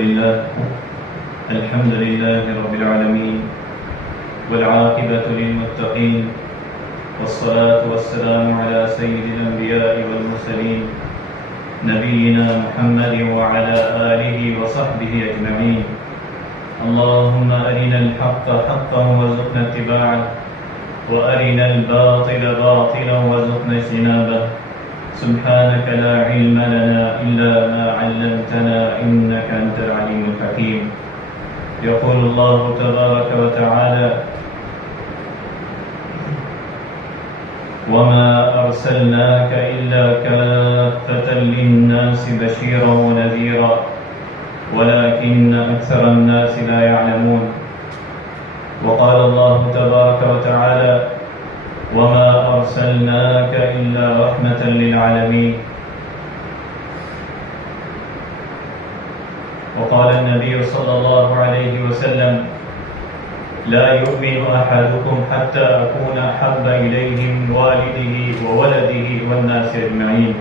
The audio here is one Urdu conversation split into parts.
الحمد لله رب العالمين والعاقبة للمتقين والصلاة والسلام على سيد الأنبياء والمرسلين نبينا محمد وعلى آله وصحبه أجمعين. اللهم أرنا الحق حقا وارزقنا اتباعه وأرنا الباطل باطلا وارزقنا اجتنابه. سبحانك لا علم لنا إلا ما علمتنا إنك أنت العليم الحكيم. يقول الله تبارك وتعالى: وما أرسلناك إلا كافة للناس بشيرا ونذيرا ولكن أكثر الناس لا يعلمون. وقال الله تبارك وتعالى: وما أرسلناك إلا رحمة للعالمين. وقال النبي صلى الله عليه وسلم: لا يؤمن أحدكم حتى أكون أحب إليه من والده وولده والناس أجمعين،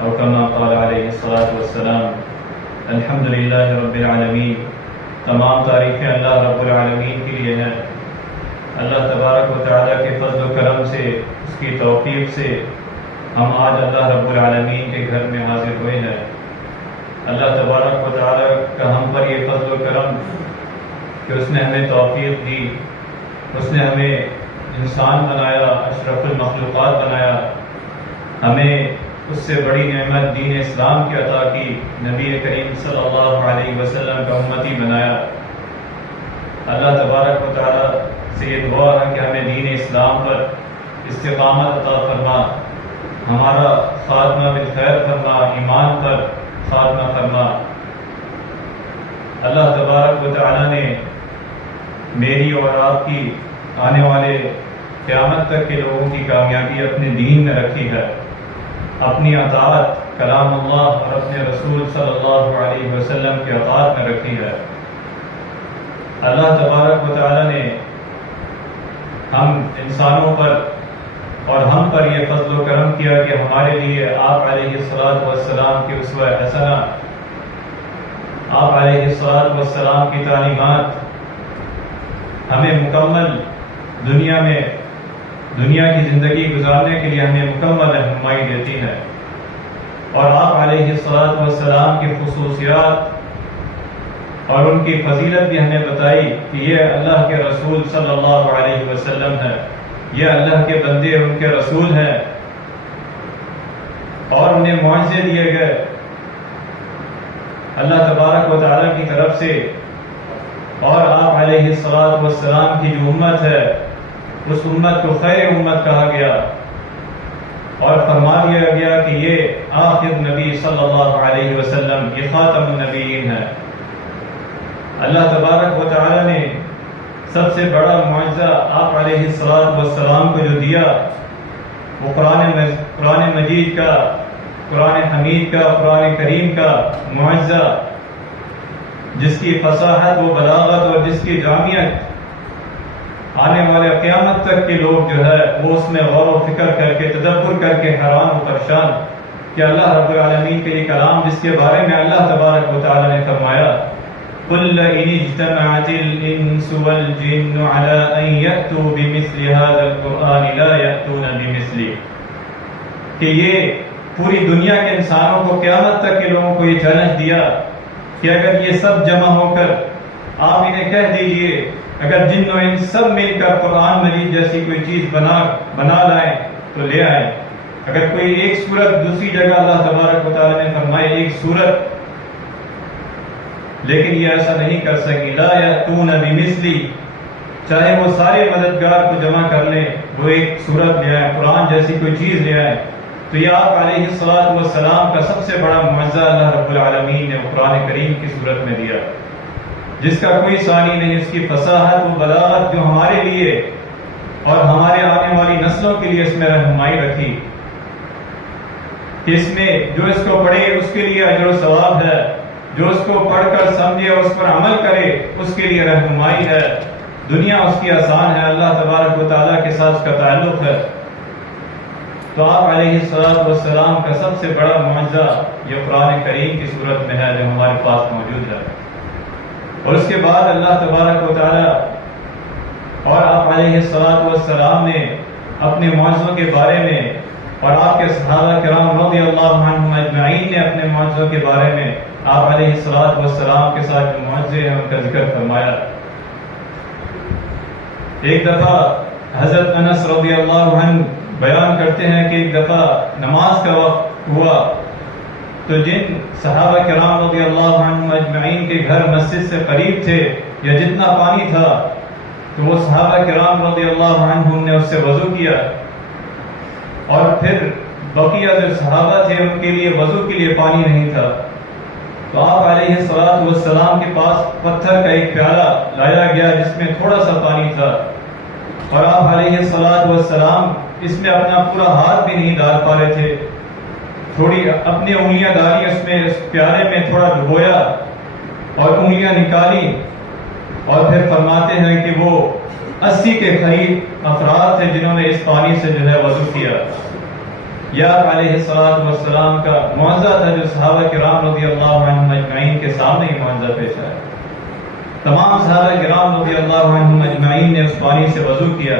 أو كما قال عليه الصلاة والسلام. الحمد للہ رب العالمین، تمام تعریفیں اللہ رب العالمین کے لیے ہیں۔ اللہ تبارک و تعالیٰ کے فضل و کرم سے، اس کی توفیق سے ہم آج اللہ رب العالمین کے گھر میں حاضر ہوئے ہیں۔ اللہ تبارک و تعالیٰ کا ہم پر یہ فضل و کرم کہ اس نے ہمیں توفیق دی، اس نے ہمیں انسان بنایا، اشرف المخلوقات بنایا، ہمیں اس سے بڑی نعمت دین اسلام کی عطا کی، نبی کریم صلی اللہ علیہ وسلم کا امتی بنایا۔ اللہ تبارک و تعالیٰ سے یہ دعا ہے کہ ہمیں دین اسلام پر استقامت عطا فرما، ہمارا خاتمہ بالخیر فرما، ایمان پر خاتمہ فرما۔ اللہ تبارک و تعالیٰ نے میری اور آپ کی آنے والے قیامت تک کے لوگوں کی کامیابی اپنے دین میں رکھی ہے، اپنی اطاعت کلام اللہ اور اپنے رسول صلی اللہ علیہ وسلم کی اطاعت میں رکھی ہے۔ اللہ تبارک و تعالیٰ نے ہم انسانوں پر اور ہم پر یہ فضل و کرم کیا کہ ہمارے لیے آپ علیہ الصلاۃ والسلام کی اسوہ حسنہ، آپ علیہ الصلاۃ والسلام کی تعلیمات ہمیں مکمل دنیا کی زندگی گزارنے کے لیے ہمیں مکمل رہنمائی دیتی ہے۔ اور آپ علیہ الصلاۃ والسلام کی خصوصیات اور ان کی فضیلت بھی ہمیں بتائی کہ یہ اللہ کے رسول صلی اللہ علیہ وسلم ہے، یہ اللہ کے بندے ان کے رسول ہیں، اور انہیں معجزے دیے گئے اللہ تبارک و تعالیٰ کی طرف سے۔ اور آپ علیہ الصلاۃ والسلام کی جو امت ہے، اس امت کو خیر امت کہا گیا اور فرما دیا گیا کہ یہ آخر نبی صلی اللہ علیہ وسلم، یہ خاتم النبیین ہے۔ اللہ تبارک و تعالیٰ نے سب سے بڑا معجزہ آپ علیہ الصلاۃ والسلام کو جو دیا، وہ قرآن مجید کا، قرآن حمید کا، قرآن کریم کا معجزہ، جس کی فصاحت و بلاغت اور جس کی جامعیت آنے والے قیامت تک کے لوگ جو ہے وہ اس میں غور و فکر کر کے، تدبر کر کے حیران و پریشان کہ اللہ رب العالمین کے یہ کلام جس کے بارے میں اللہ تبارک و تعالیٰ نے فرمایا: قُلْ إِنِ اجْتَمَعَتِ الْإِنسُ وَالْجِنُّ عَلَىٰ أَن يَأْتُوا بِمِثْلِ هَٰذَا الْقُرْآنِ لَا يَأْتُونَ بِمِثْلِهِ، کہ یہ پوری دنیا کے انسانوں کو، قیامت تک کے لوگوں کو یہ چیلنج دیا کہ اگر یہ سب جمع ہو کر آپ انہیں کہہ دیجئے، اگر جن و انس سب مل کر قرآن مجید جیسی کوئی چیز بنا لائیں تو لے آئیں۔ اگر کوئی ایک سورت، دوسری جگہ اللہ تبارک و تعالیٰ نے فرمائے ایک سورت، لیکن یہ ایسا نہیں کر سکی۔ لا یأتون بمثلی، چاہے وہ سارے مددگار کو جمع کر لیں، وہ ایک سورت لے آئیں، قرآن جیسی کوئی چیز لے آئیں۔ تو یہ آپ علیہ الصلاۃ والسلام کا سب سے بڑا معجزہ اللہ رب العالمین نے قرآن کریم کی صورت میں دیا، جس کا کوئی ثانی نہیں، اس کی فصاحت و بلاغت جو ہمارے لیے اور ہمارے آنے والی نسلوں کے لیے اس میں رہنمائی رکھی کہ اس میں جو اس کو پڑھے اس کے لیے اجر و ثواب ہے، جو اس کو پڑھ کر سمجھے اور اس پر عمل کرے اس کے لیے رہنمائی ہے، دنیا اس کی آسان ہے، اللہ تبارک و تعالیٰ کے ساتھ اس کا تعلق ہے۔ تو آپ علیہ السلام کا سب سے بڑا معجزہ یہ قرآن کریم کی صورت میں ہے جو ہمارے پاس موجود ہے. اور اس کے بعد اللہ تبارک و تعالی اور آپ علیہ السلام نے اپنے معجزوں کے بارے میں اور آپ کے صحابہ کرام رضی اللہ عنہم اجمعین نے اپنے معجزوں کے بارے میں آپ علیہ السلام کے ساتھ جو معجزے ہیں ان کا ذکر فرمایا. ایک دفعہ حضرت انس رضی اللہ عنہ بیان کرتے ہیں کہ ایک دفعہ نماز کا وقت ہوا تو جن صحابہ کرام رضی اللہ عنہم اجمعین کے گھر مسجد سے قریب تھے یا جتنا پانی تھا تو وہ صحابہ کرام رضی اللہ عنہم نے اس سے وضو کیا اور پھر بقیہ جو صحابہ تھے ان کے لیے وضو کے لیے پانی نہیں تھا تو آپ علیہ السلام کے پاس پتھر کا ایک پیالہ لایا گیا جس میں تھوڑا سا پانی تھا اور آپ علیہ السلام اس میں اپنا پورا ہاتھ بھی نہیں ڈال پا رہے تھے. تھوڑی اپنی انگلیاں ڈالی اس پیالے میں تھوڑا ڈبویا اور انگلیاں نکالی اور پھر فرماتے ہیں کہ وہ 80 کے قریب افراد تھے جنہوں نے اس پانی سے جو ہے وضو کیا. یا علیہ السلام کا معجزہ تھا جو صحابہ کرام رضی اللہ عنہم اجمعین کے سامنے ہی معجزہ پیش آیا. تمام صحابہ کرام رضی اللہ عنہم اجمعین نے اس پانی سے وضو کیا.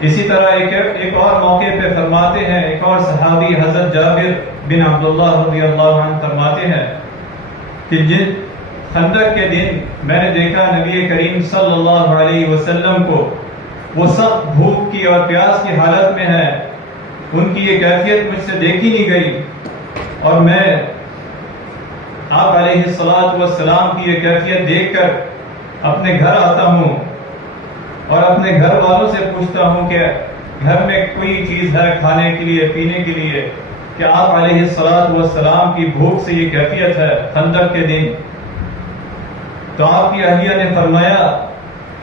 اسی طرح ایک اور موقع پہ فرماتے ہیں ایک اور صحابی حضرت جابر بن عبداللہ رضی اللہ عنہ فرماتے ہیں کہ جن خندق کے دن میں نے دیکھا نبی کریم صلی اللہ علیہ وسلم کو وہ سخت بھوک کی اور پیاس کی حالت میں ہے. ان کی یہ کیفیت مجھ سے دیکھی نہیں گئی اور میں آپ علیہ السلام کی یہ کیفیت دیکھ کر اپنے گھر آتا ہوں اور اپنے گھر والوں سے پوچھتا ہوں کہ گھر میں کوئی چیز ہے کھانے کے لیے پینے کے لیے کہ آپ علیہ السلام کی بھوک سے یہ کیفیت ہے خندق کے دن. تو آپ کی اہلیہ نے فرمایا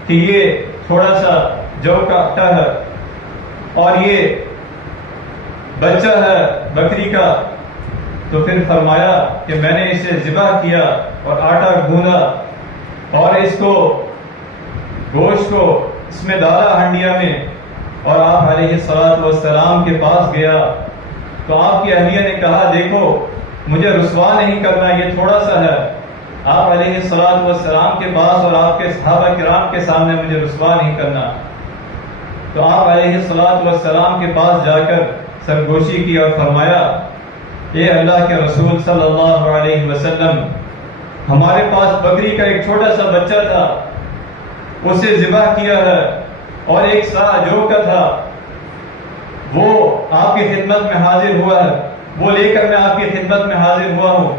کہ یہ تھوڑا سا جو کا آٹا ہے اور یہ بچہ ہے بکری کا. تو پھر فرمایا کہ میں نے اسے ذبح کیا اور آٹا گوندھا اور اس کو گوشت کو اس میں ڈالا ہنڈیا میں اور آپ علیہ السلام کے پاس گیا تو آپ کی اہلیہ نے کہا دیکھو مجھے رسوا نہیں کرنا یہ تھوڑا سا ہے. آپ علیہ السلام کے پاس اور آپ کے صحابہ کرام کے سامنے مجھے رسوا نہیں کرنا. تو آپ علیہ السلام کے پاس جا کر سرگوشی کی اور فرمایا اے اللہ کے رسول صلی اللہ علیہ وسلم ہمارے پاس بکری کا ایک چھوٹا سا بچہ تھا اسے ذبح کیا ہے اور ایک سا جو کا تھا وہ آپ کی خدمت میں حاضر ہوا ہے وہ لے کر میں آپ کی خدمت میں حاضر ہوا ہوں.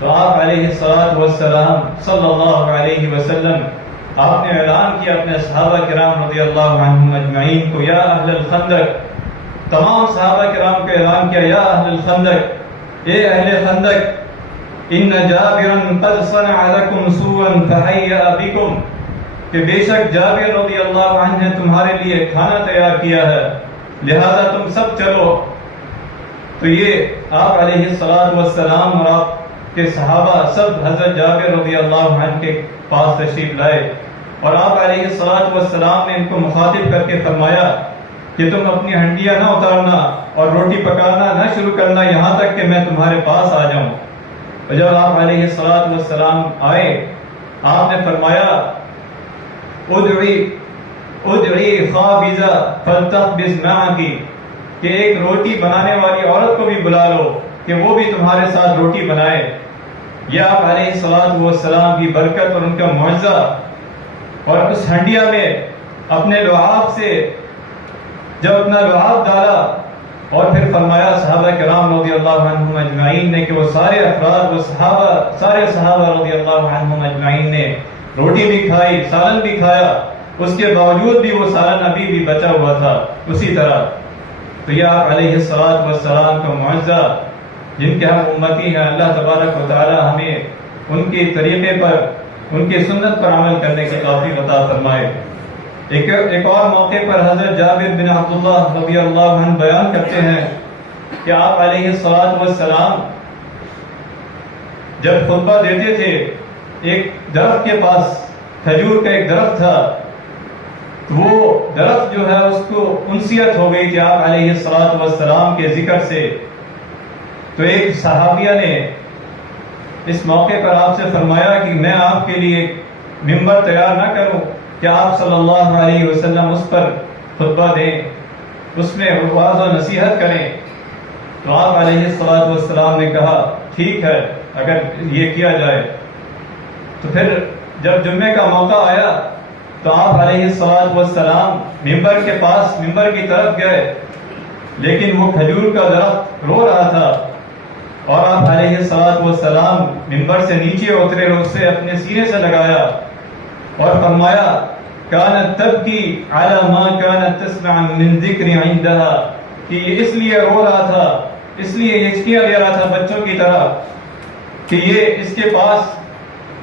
تو آپ علیہ السلام صلی اللہ علیہ وسلم آپ نے اعلان کیا اپنے صحابہ کرام رضی اللہ عنہم اجمعین کو یا اہل الخندق تمام صحابہ کرام کو اعلان کیا یا اہل الخندق اے اہل خندق ان جابرا قد صنع لكم سوءا فهيأ بكم کہ بے شک جابر رضی اللہ عنہ نے تمہارے لیے کھانا تیار کیا ہے لہذا تم سب چلو. تو یہ آپ علیہ السلام اور آپ کے صحابہ سب حضرت جابر رضی اللہ عنہ کے پاس تشریف لائے اور آپ علیہ السلام نے ان کو مخاطب کر کے فرمایا کہ تم اپنی ہنڈیاں نہ اتارنا اور روٹی پکانا نہ شروع کرنا یہاں تک کہ میں تمہارے پاس آ جاؤں. اور جب آپ علیہ السلام آئے آپ نے فرمایا ادعی خابزہ فلتخبز معکی کہ ایک روٹی بنانے والی عورت کو بھی بلا لو کہ وہ بھی تمہارے ساتھ روٹی بنائے. یہ آپ علیہ السلام کی برکت اور ان کا معجزہ اور اس ہنڈیا میں اپنے لعاب سے جب اپنا لعاب ڈالا اور پھر فرمایا صحابہ کرام رضی اللہ عنہم اجمعین نے کہ وہ سارے افراد وہ سارے صحابہ رضی اللہ عنہم اجمعین نے روٹی بھی کھائی سالن بھی کھایا اس کے باوجود بھی وہ سالن ابھی بھی بچا ہوا تھا اسی طرح. تو یہ آپ علیہ السلام کا معجزہ جن کے ہم امتی ہیں اللہ تبارک و تعالی ہمیں ان کے طریقے پر ان کی سنت پر عمل کرنے کی توفیق عطا فرمائے. ایک اور موقع پر حضرت جابر بن عبداللہ رضی اللہ عنہ بیان کرتے ہیں کہ آپ علیہ السلام جب خطبہ دیتے تھے ایک درخت کے پاس کھجور کا ایک درخت تھا وہ درخت جو ہے اس کو انسیت ہو گئی تھی آپ علیہ الصلوۃ والسلام کے ذکر سے. تو ایک صحابیہ نے اس موقع پر آپ سے فرمایا کہ میں آپ کے لیے ممبر تیار نہ کروں کہ آپ صلی اللہ علیہ وسلم اس پر خطبہ دیں، اس میں وعظ و نصیحت کریں. تو آپ علیہ الصلوۃ والسلام نے کہا ٹھیک ہے اگر یہ کیا جائے. تو پھر جب جمعے کا موقع آیا تو آپ علیہ الصلوۃ والسلام ممبر کے پاس ممبر کی طرف گئے، لیکن وہ کھجور کا درخت رو رہا تھا اور آپ علیہ الصلوۃ والسلام ممبر سے نیچے اترے اور اسے اپنے سینے سے لگایا اور فرمایا کانت تبکی علی ما کانت تسمع من ذکر عندها، کہ یہ اس لیے رو رہا تھا، اس لیے یہ کیا دے رہا تھا بچوں کی طرح کہ یہ اس کے پاس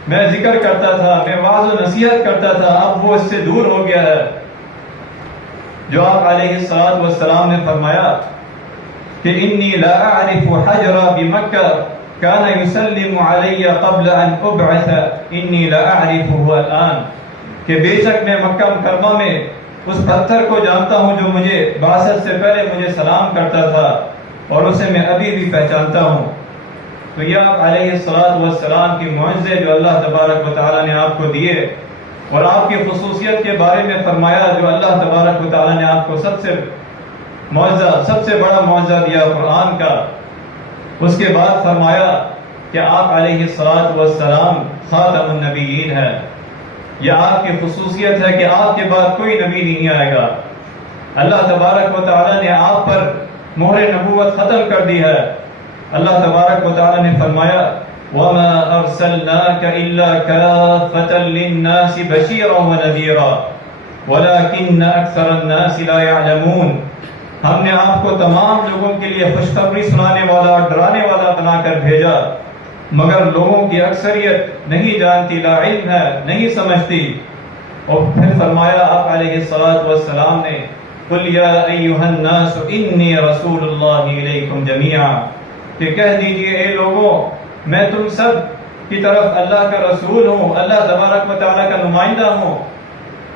میں ذکر کرتا تھا، میں وعظ و نصیحت کرتا تھا، اب وہ اس سے دور ہو گیا ہے. جو آپ علیہ الصلوۃ والسلام نے فرمایا کہ انی لا اعرف حجر بمکہ کان یسلم علی قبل ان ابعث انی لا اعرفه الان، کہ بے شک میں مکہ مکرمہ میں اس پتھر کو جانتا ہوں جو مجھے بعثت سے پہلے مجھے سلام کرتا تھا اور اسے میں ابھی بھی پہچانتا ہوں. تو یہ آپ علیہ الصلوۃ والسلام کی معجزے جو اللہ تبارک و تعالیٰ نے آپ کو دیے اور آپ کی خصوصیت کے بارے میں فرمایا جو اللہ تبارک و تعالیٰ نے آپ کو سب سے بڑا معجزہ دیا قرآن کا. اس کے بعد فرمایا کہ آپ علیہ الصلوۃ والسلام خاتم النبیین ہے. یہ آپ کی خصوصیت ہے کہ آپ کے بعد کوئی نبی نہیں آئے گا. اللہ تبارک و تعالیٰ نے آپ پر مہر نبوت ختم کر دی ہے. اللہ تبارک و تعالیٰ نے فرمایا وَمَا أَرْسَلْنَاكَ إِلَّا كَافَّةً لِلنَّاسِ بَشِيرًا وَنَذِيرًا وَلَكِنَّ أَكْثَرَ النَّاسِ لَا يَعْلَمُونَ، ہم نے آپ کو تمام لوگوں کے لیے خوشخبری سنانے والا اور ڈرانے والا بنا کر بھیجا، مگر لوگوں کی اکثریت نہیں جانتی، لا علم ہے، نہیں سمجھتی. اور پھر فرمایا آپ علیہ الصلوۃ والسلام نے قُلْ يَا أَيُّهَا النَّاسُ إِنِّي رَسُولُ اللَّهِ إِلَيْكُمْ جَمِيعًا، کہ کہہ دیجئے اے لوگوں میں تم سب کی طرف اللہ کا رسول ہوں، اللہ تبارک و تعالیٰ کا نمائندہ ہوں.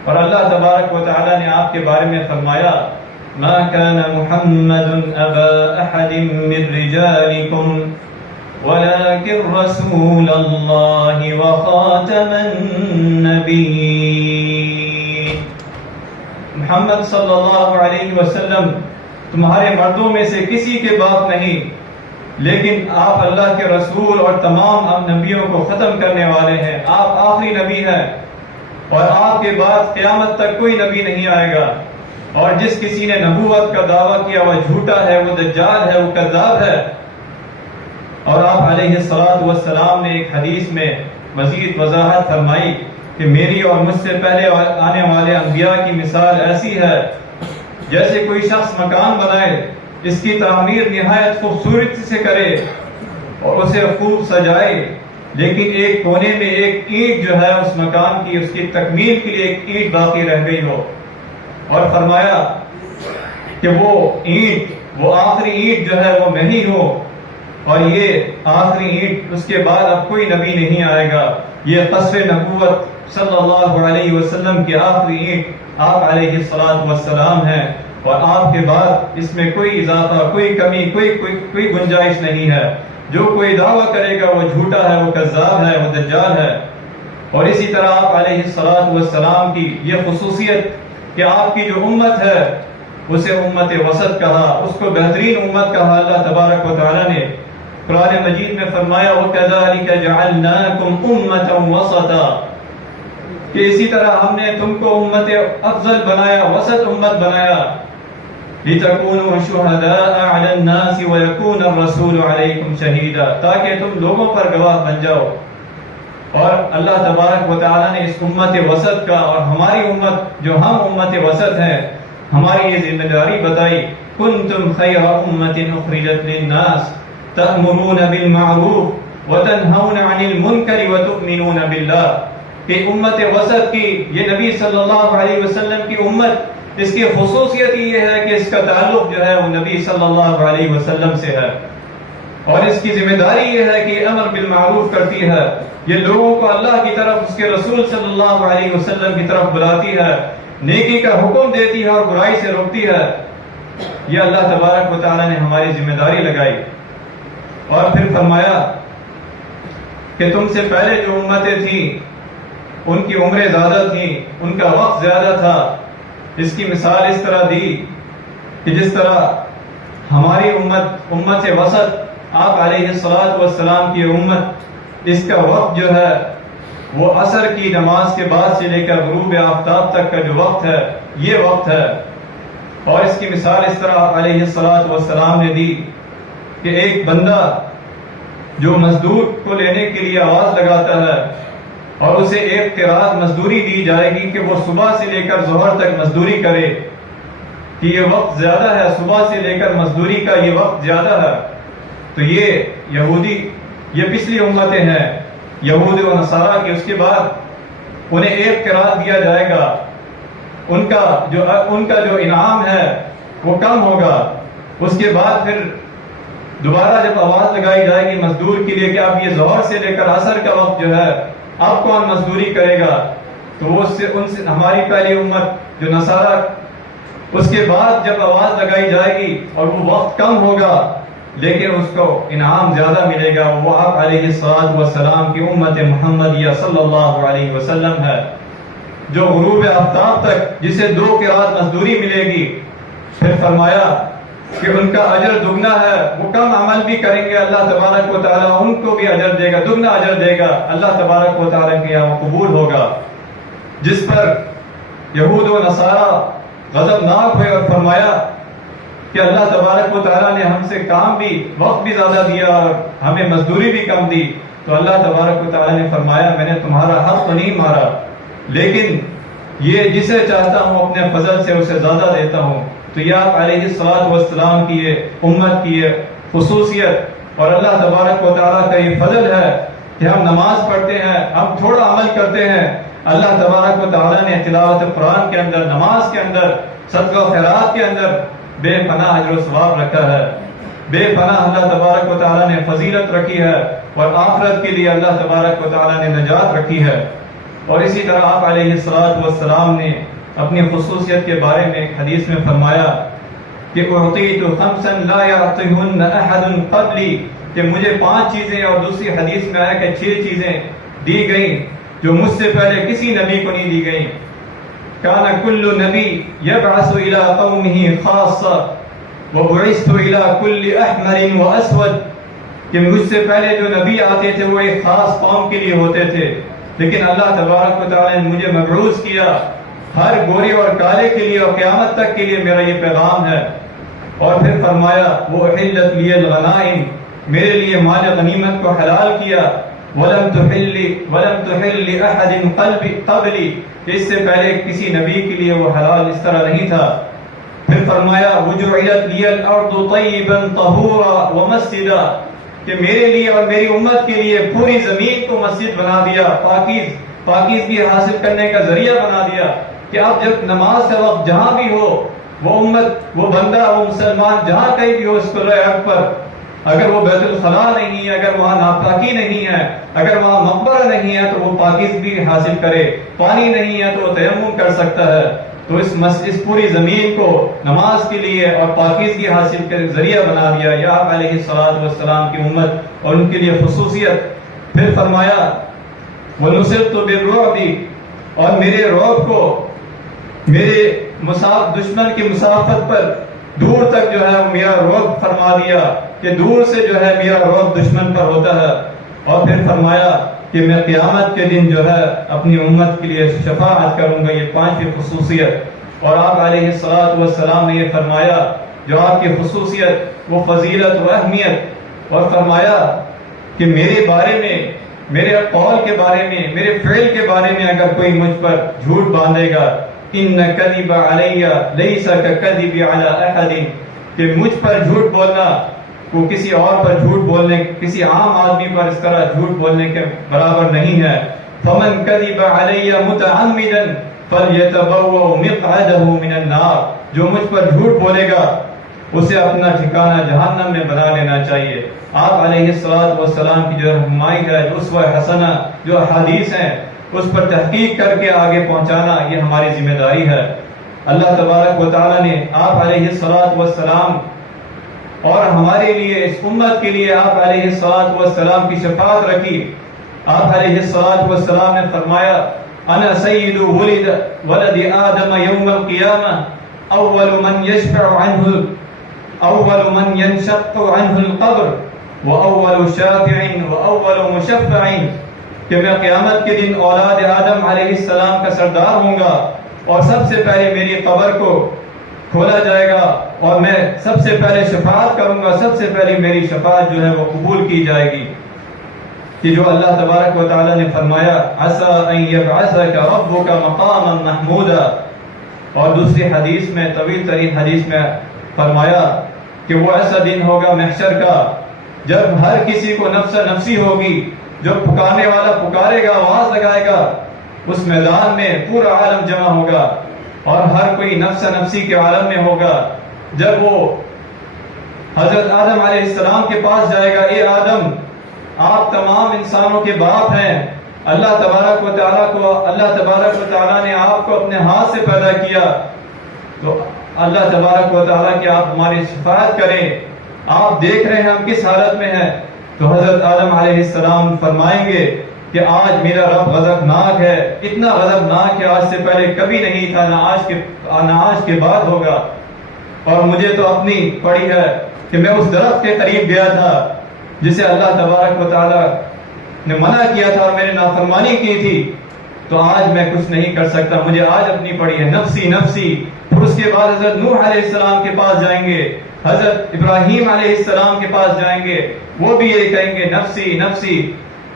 اور اللہ تبارک و تعالیٰ نے آپ کے بارے میں فرمایا ما كان محمد ابا احد من رجالكم ولكن رسول الله وخاتم النبيين. محمد صلی اللہ علیہ وسلم تمہارے مردوں میں سے کسی کے باپ نہیں، لیکن آپ اللہ کے رسول اور تمام نبیوں کو ختم کرنے والے ہیں. آپ آخری نبی ہیں اور آپ کے بعد قیامت تک کوئی نبی نہیں آئے گا. اور جس کسی نے نبوت کا دعویٰ کیا وہ جھوٹا ہے، وہ دجال ہے، وہ کذاب ہے. اور آپ علیہ الصلوۃ والسلام نے ایک حدیث میں مزید وضاحت فرمائی کہ میری اور مجھ سے پہلے آنے والے انبیاء کی مثال ایسی ہے جیسے کوئی شخص مکان بنائے، اس کی تعمیر نہایت خوبصورتی سے کرے اور اسے خوب سجائے، لیکن ایک کونے میں ایک اینٹ جو ہے اس مکان کی، اس کی تکمیل کے لیے ایک اینٹ باقی رہ گئی ہو. اور فرمایا کہ وہ اینٹ، وہ آخری اینٹ جو ہے وہ میں ہی ہوں، اور یہ آخری اینٹ، اس کے بعد اب کوئی نبی نہیں آئے گا. یہ قصف نبوت صلی اللہ علیہ وسلم کی آخری اینٹ آپ علیہ الصلوۃ والسلام ہیں، اور آپ کے بعد اس میں کوئی اضافہ، کوئی کمی، کوئی گنجائش نہیں ہے. جو کوئی دعویٰ کرے گا وہ جھوٹا ہے، وہ کذاب ہے، وہ دجال ہے. اور اسی طرح آپ علیہ الصلوۃ والسلام کی یہ خصوصیت کہ آپ کی جو امت ہے اسے امت وسط کہا، اس کو بہترین امت کہا. اللہ تبارک و تعالیٰ نے قرآن مجید میں فرمایا وَكَذَلِكَ جَعَلْنَاكُمْ أُمَّةً وَسَطًا، کہ اسی طرح ہم نے تم کو امت افضل بنایا، وسط امت بنایا. لِتَكُونُوا شُهَدَاءَ عَلَى النَّاسِ وَيَكُونَ الرَّسُولُ عَلَيْكُمْ شَهِيدًا، تاکہ تم لوگوں پر گواہ بن جاؤ. اور اللہ تبارک و تعالیٰ نے اس امت وسط کا اور ہماری امت جو ہم امت وسط ہیں ہماری یہ ذمہ داری بتائی كُنْتُمْ خَيْرَ أُمَّةٍ أُخْرِجَتْ لِلنَّاسِ تَأْمُرُونَ بِالْمَعْرُوفِ وَتَنْهَوْنَ عَنِ الْمُنْكَرِ وَتُؤْمِنُونَ بِاللَّهِ، کہ امت وسط کی، یہ نبی صلی اللہ علیہ وسلم کی امت، اس کی خصوصیت یہ ہے کہ اس کا تعلق جو ہے وہ نبی صلی اللہ علیہ وسلم سے ہے، اور اس کی ذمہ داری یہ ہے کہ امر بالمعروف کرتی ہے، یہ لوگوں کو اللہ کی طرف، اس کے رسول صلی اللہ علیہ وسلم کی طرف بلاتی ہے. نیکی کا حکم دیتی ہے اور برائی سے روکتی ہے، یہ اللہ تبارک و تعالیٰ نے ہماری ذمہ داری لگائی۔ اور پھر فرمایا کہ تم سے پہلے جو امتیں تھیں ان کی عمریں زیادہ تھیں، ان کا وقت زیادہ تھا۔ اس کی مثال اس طرح دی کہ جس طرح ہماری امت وسط آپ علیہ الصلوۃ والسلام کی امت، اس کا وقت جو ہے وہ عصر کی نماز کے بعد سے لے کر غروب آفتاب تک کا جو وقت ہے یہ وقت ہے۔ اور اس کی مثال اس طرح آپ علیہ الصلوۃ والسلام نے دی کہ ایک بندہ جو مزدور کو لینے کے لیے آواز لگاتا ہے اور اسے ایک قرات مزدوری دی جائے گی کہ وہ صبح سے لے کر ظہر تک مزدوری کرے، کہ یہ وقت زیادہ ہے، صبح سے لے کر مزدوری کا یہ وقت زیادہ ہے، تو یہ یہودی، یہ پچھلی امتیں ہیں یہود و نصارہ کی، اس کے بعد انہیں ایک قرات دیا جائے گا، ان کا جو انعام ہے وہ کم ہوگا۔ اس کے بعد پھر دوبارہ جب آواز لگائی جائے گی مزدور کے لیے کہ اب یہ ظہر سے لے کر عصر کا وقت جو ہے اب کون مزدوری کرے گا، تو وہ ان سے ہماری پہلی امت جو نصارہ، اس کے بعد جب آواز لگائی جائے گی اور وہ وقت کم ہوگا لیکن اس کو انعام زیادہ ملے گا، وہ آپ علیہ الصلوۃ والسلام کی امت محمدیہ صلی اللہ علیہ وسلم ہے، جو غروب آفتاب تک جسے 2 قرات مزدوری ملے گی۔ پھر فرمایا کہ ان کا اجر دگنا ہے، وہ کم عمل بھی کریں گے اللہ تبارک و تعالیٰ ان کو بھی اجر دے گا، دگنا اجر دے گا اللہ تبارک و تعالیٰ کے یہاں قبول ہوگا۔ جس پر یہود و نصارہ غضبناک ہوئے اور فرمایا کہ اللہ تبارک و تعالیٰ نے ہم سے کام بھی وقت بھی زیادہ دیا اور ہمیں مزدوری بھی کم دی، تو اللہ تبارک و تعالیٰ نے فرمایا میں نے تمہارا حق تو نہیں مارا، لیکن یہ جسے چاہتا ہوں اپنے فضل سے اسے زیادہ دیتا ہوں۔ تو یہ آپ علیہ الصلوۃ والسلام کی یہ امت کی یہ خصوصیت اور اللہ تبارک و تعالیٰ کا یہ فضل ہے کہ ہم نماز پڑھتے ہیں، ہم تھوڑا عمل کرتے ہیں، اللہ تبارک و تعالیٰ نے تلاوت قرآن کے اندر، نماز کے اندر، صدقہ و خیرات کے اندر بے پناہ اجر و ثواب رکھا ہے، بے پناہ اللہ تبارک و تعالیٰ نے فضیلت رکھی ہے اور آخرت کے لیے اللہ تبارک و تعالیٰ نے نجات رکھی ہے۔ اور اسی طرح آپ علیہ الصلوۃ والسلام نے اپنی خصوصیت کے بارے میں ایک حدیث میں فرمایا کہ اعطیت خمسا لا یعطیہن احد قبلی، کہ مجھے 5 چیزیں، اور دوسری حدیث میں آیا کہ 6 چیزیں دی گئیں جو مجھ سے پہلے کسی نبی کو نہیں دی گئیں۔ کان کل نبی یبعث الی قومہ خاصہ وبعثت الی کل احمر واسود، کہ مجھ سے پہلے جو نبی آتے تھے وہ ایک خاص قوم کے لیے ہوتے تھے، لیکن اللہ تبارک و تعالیٰ نے مجھے مبعوث کیا ہر گورے اور کالے کے لیے، اور قیامت تک کے لیے میرا یہ پیغام ہے۔ اور پھر فرمایا وہ احلت لی الغنائم، میرے لیے مال غنیمت کو حلال کیا، ولم تحل لاحد قبلی، اس سے پہلے کسی نبی کے لیے وہ حلال اس طرح نہیں تھا۔ پھر فرمایا وجعلت لی الارض طیبا طہورا ومسجدا، کہ میرے لیے اور میری امت کے لیے پوری زمین کو مسجد بنا دیا، پاکیزگی حاصل کرنے کا ذریعہ بنا دیا، کہ اب جب نماز کا وقت جہاں بھی ہو، وہ امت، وہ بندہ، وہ مسلمان جہاں کہیں بھی ہو اس قلعہ حق پر، اگر وہ بیت الخلاء نہیں ہے، اگر وہاں ناپاکی نہیں ہے، اگر وہاں مقبرہ نہیں ہے تو وہ پاکیزگی حاصل کرے، پانی نہیں ہے تو وہ تیمم کر سکتا ہے۔ تو اس پوری زمین کو نماز کے لیے اور پاکیزگی حاصل کے ذریعہ بنا دیا، یا آپ علیہ الصلوۃ والسلام کی امت اور ان کے لیے خصوصیت۔ پھر فرمایا وَنُصِرْتُ بِالرُّعْبِ، اور میرے رعب کو، میرے دشمن کی مسافت پر دور تک جو ہے وہ میرا رعب فرما دیا، کہ دور سے جو ہے میرا رعب دشمن پر ہوتا ہے۔ اور پھر فرمایا کہ میں قیامت کے دن جو ہے اپنی امت کے لیے شفاعت کروں گا، یہ 5 خصوصیت۔ اور آپ علیہ الصلوۃ والسلام نے یہ فرمایا جو آپ کی خصوصیت، وہ فضیلت و اہمیت، اور فرمایا کہ میرے بارے میں، میرے قول کے بارے میں، میرے فعل کے بارے میں اگر کوئی مجھ پر جھوٹ باندھے گا، ان کذب علی لیس ککذب علی احد، کہ مجھ پر جھوٹ بولنا وہ کسی اور پر جھوٹ بولنے، کسی عام آدمی پر اس طرح جھوٹ بولنے کے برابر نہیں ہے۔ فمن کذب علی متعمدا فلیتبوأ مقعدہ من النار، جو مجھ پر جھوٹ بولے گا اسے اپنا ٹھکانہ جہنم میں بنا لینا چاہیے۔ آپ علیہ الصلوۃ والسلام کی جو رہنمائی ہے، جو اسوہ حسنہ، جو احادیث ہیں، اس پر تحقیق کر کے آگے پہنچانا یہ ہماری ذمہ داری ہے۔ اللہ تبارک و تعالیٰ نے آپ علیہ الصلوۃ والسلام اور ہمارے لیے، اس امت کے لیے آپ علیہ الصلوۃ والسلام کی شفاعت رکھی۔ آپ علیہ الصلوۃ والسلام نے فرمایا انا سید ولد آدم یوم القیامہ اول من یشفع عنہ اول من ينشق عنہ القبر واول شافع واول مشفع، کہ میں قیامت کے دن اولاد آدم علیہ السلام کا سردار ہوں گا اور سب سے پہلے میری قبر کو کھولا جائے گا اور میں سب سے پہلے شفاعت کروں گا، سب سے پہلے میری شفاعت جو ہے وہ قبول کی جائے گی۔ کہ جو اللہ تبارک و تعالیٰ نے فرمایا عسیٰ ان یبعثک ربک مقاما محمودا، اور دوسری حدیث میں، طویل ترین حدیث میں فرمایا کہ وہ ایسا دن ہوگا محشر کا جب ہر کسی کو نفس نفسی ہوگی، جو پکارنے والا پکارے گا، آواز لگائے گا، اس میدان میں پورا عالم جمع ہوگا اور ہر کوئی نفس نفسی کے عالم میں ہوگا۔ جب وہ حضرت آدم علیہ السلام کے پاس جائے گا، اے آدم آپ تمام انسانوں کے باپ ہیں، اللہ تبارک و تعالیٰ نے آپ کو اپنے ہاتھ سے پیدا کیا، تو اللہ تبارک و تعالیٰ کہ آپ ہماری شفاعت کریں، آپ دیکھ رہے ہیں ہم کس حالت میں ہیں۔ تو حضرت آدم علیہ السلام فرمائیں گے کہ آج میرا رب غضبناک ہے، اتنا غضبناک ہے آج سے پہلے کبھی نہیں تھا، نہ آج کے بعد ہوگا، اور مجھے تو اپنی پڑی ہے کہ میں اس درخت کے قریب گیا تھا جسے اللہ تبارک و تعالیٰ نے منع کیا تھا اور میں نے نافرمانی کی تھی، تو آج میں کچھ نہیں کر سکتا، مجھے آج اپنی پڑی ہے، نفسی نفسی۔ پھر اس کے بعد حضرت نوح علیہ السلام کے پاس جائیں گے، حضرت ابراہیم علیہ السلام کے پاس جائیں گے، وہ بھی یہ کہیں گے نفسی نفسی۔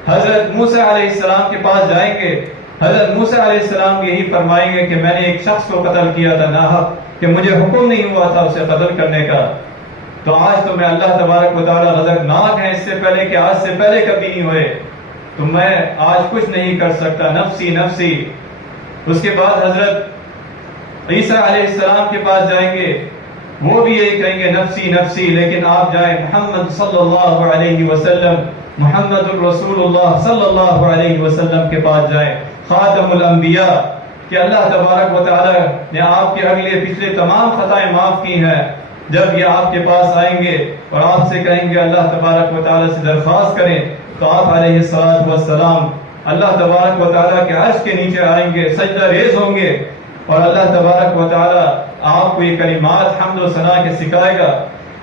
حضرت موسیٰ علیہ السلام کے پاس جائیں گے، حضرت موسیٰ علیہ السلام یہی فرمائیں گے کہ میں نے ایک شخص کو قتل کیا تھا ناحق، کہ مجھے حکم نہیں ہوا تھا اسے قتل کرنے کا، تو آج تو میں اللہ تبارک و تعالیٰ غضبناک ہے، اس سے پہلے کہ آج سے پہلے کبھی نہیں ہوئے، تو میں آج کچھ نہیں کر سکتا، نفسی نفسی۔ اس کے بعد حضرت عیسیٰ علیہ السلام کے پاس جائیں گے، وہ بھی یہی کہیں گے نفسی نفسی، لیکن آپ جائیں محمد صلی اللہ علیہ وسلم، محمد الرسول اللہ صلی اللہ علیہ وسلم کے پاس جائیں، خاتم الانبیاء، کہ اللہ تبارک و تعالی نے آپ کے اگلے پچھلے تمام خطائیں معاف کی ہیں۔ جب یہ آپ کے پاس آئیں گے اور آپ سے کہیں گے اللہ تبارک و تعالی سے درخواست کریں، تو آپ علیہ الصلوۃ والسلام اللہ تبارک و تعالی کے عرش کے نیچے آئیں گے، سجدہ ریز ہوں گے، اور اللہ تبارک و تعالی آپ کو یہ کلمات حمد و ثنا کے سکھائے گا،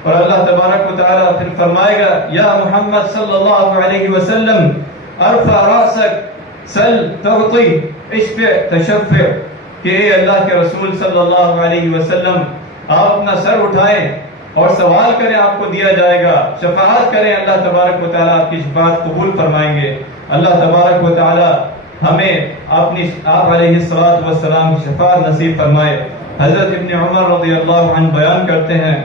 اور اللہ تبارک و تعالی پھر فرمائے گا یا محمد صلی اللہ علیہ وسلم ارفع رأسک سل تعطی اشفع تشفع، کہ اے اللہ کے رسول صلی اللہ علیہ وسلم آپ اپنا سر اٹھائیں اور سوال کریں، آپ کو دیا جائے گا، شفاعت کریں، اللہ تبارک و تعالیٰ آپ کی شفاعت قبول فرمائیں گے۔ اللہ تبارک و تعالیٰ ہمیں آپ علیہ الصلوۃ والسلام کی شفاعت نصیب فرمائے۔ حضرت ابن عمر رضی اللہ عنہ بیان کرتے ہیں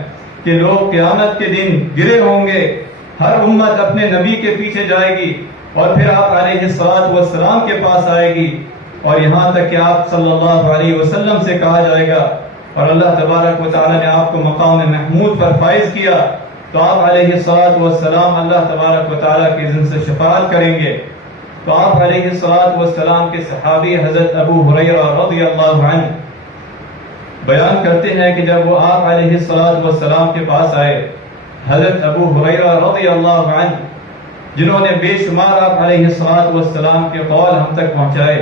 کہ لوگ قیامت کے دن گرے ہوں گے، ہر امت اپنے نبی کے پیچھے جائے گی اور پھر آپ علیہ الصلوۃ والسلام کے پاس آئے گی، اور یہاں تک کہ آپ صلی اللہ علیہ وسلم سے کہا جائے گا، اور اللہ تبارک و تعالی نے آپ کو مقام محمود پر فائز کیا، تو آپ علیہ الصلوۃ والسلام اللہ تبارک و تعالی کے اذن سے شفاعت کریں گے۔ تو آپ علیہ الصلوۃ والسلام کے صحابی حضرت ابو ہریرہ رضی اللہ عنہ بیان کرتے ہیں کہ جب وہ آپ علیہ الصلوۃ والسلام کے پاس آئے، حضرت ابو ہریرہ رضی اللہ عنہ جنہوں نے بے شمار آپ علیہ الصلوۃ والسلام کے قول ہم تک پہنچائے،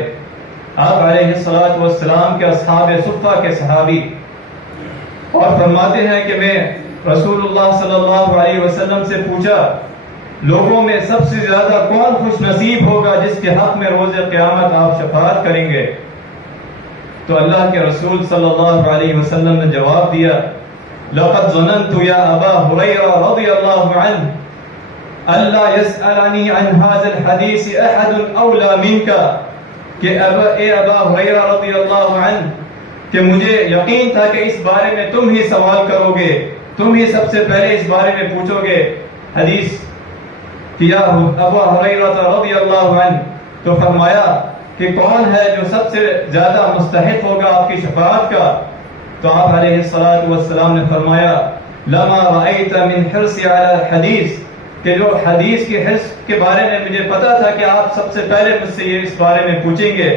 آپ علیہ الصلوۃ والسلام کے اصحاب صفہ کے صحابی، اور فرماتے ہیں کہ میں رسول اللہ صلی اللہ علیہ وسلم سے پوچھا لوگوں میں سب سے زیادہ کون خوش نصیب ہوگا جس کے حق میں روز قیامت آپ شفاعت کریں گے؟ تو اللہ کے رسول صلی اللہ علیہ وسلم نے جواب دیا لقد ظننت یا ابا ہریرہ رضی اللہ عنہ اللہ یسألنی عن هذا الحدیث احد اولا منک، کہ اے ابا ہریرہ رضی اللہ عنہ کہ مجھے یقین تھا کہ اس بارے میں تم ہی سوال کرو گے، تم ہی سب سے پہلے اس بارے میں پوچھو گے حدیث کیا ابو ہریرہ رضی اللہ عنہ۔ تو فرمایا کہ کون ہے جو سب سے زیادہ مستحق ہوگا آپ کی شفاعت کا؟ تو آپ علیہ الصلوۃ والسلام نے فرمایا لما رأیت من حرص علی الحدیث، کہ جو حدیث کی حفظ کے بارے میں مجھے پتا تھا کہ آپ سب سے پہلے مجھ سے یہ اس بارے میں پوچھیں گے،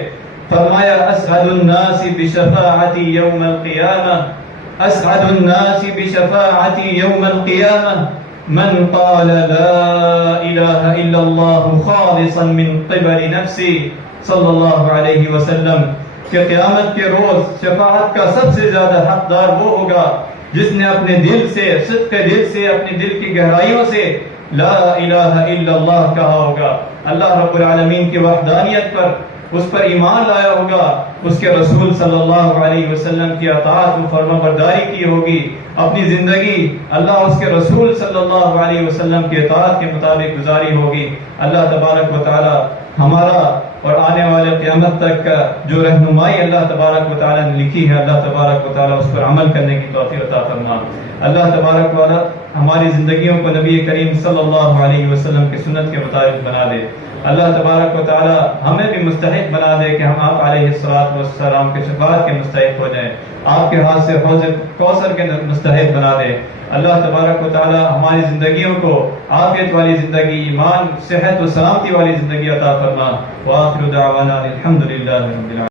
فرمایا اسعد الناس بشفاعتی یوم القیامہ، اسعد الناس بشفاعتی یوم القیامہ من قال لا الہ الا اللہ خالصا من قبل نفسی صلی اللہ علیہ وسلم، کہ قیامت کے روز شفاعت کا سب سے زیادہ حقدار وہ ہوگا جس نے اپنے دل سے، صدق دل سے، اپنے دل کی گہرائیوں سے لا الہ الا اللہ کہا ہوگا، اللہ رب العالمین کی وحدانیت پر اس پر ایمان لایا ہوگا، اس کے رسول صلی اللہ علیہ وسلم کی اطاعت و فرما برداری کی ہوگی، اپنی زندگی اللہ اس کے رسول صلی اللہ علیہ وسلم کی اطاعت کے مطابق گزاری ہوگی۔ اللہ تبارک و تعالی ہمارا اور آنے والے قیامت تک کا جو رہنمائی اللہ تبارک و تعالی نے لکھی ہے، اللہ تبارک و تعالی اس پر عمل کرنے کی توفیق عطا فرما۔ اللہ تبارک و تعالی ہماری زندگیوں کو نبی کریم صلی اللہ علیہ وسلم کی سنت کے مطابق بنا دے۔ اللہ تبارک و تعالی ہمیں بھی مستحق بنا دے کہ ہم آپ علیہ الصلوۃ والسلام کے شفاعت کے مستحق ہو جائیں، آپ کے ہاتھ سے حوض کوثر کے مستحق بنا دے۔ اللہ تبارک و تعالی ہماری زندگیوں کو عافیت والی زندگی، ایمان، صحت و سلامتی والی زندگی عطا فرما۔ وآخر دعوانا الحمد للہ رب العالمین۔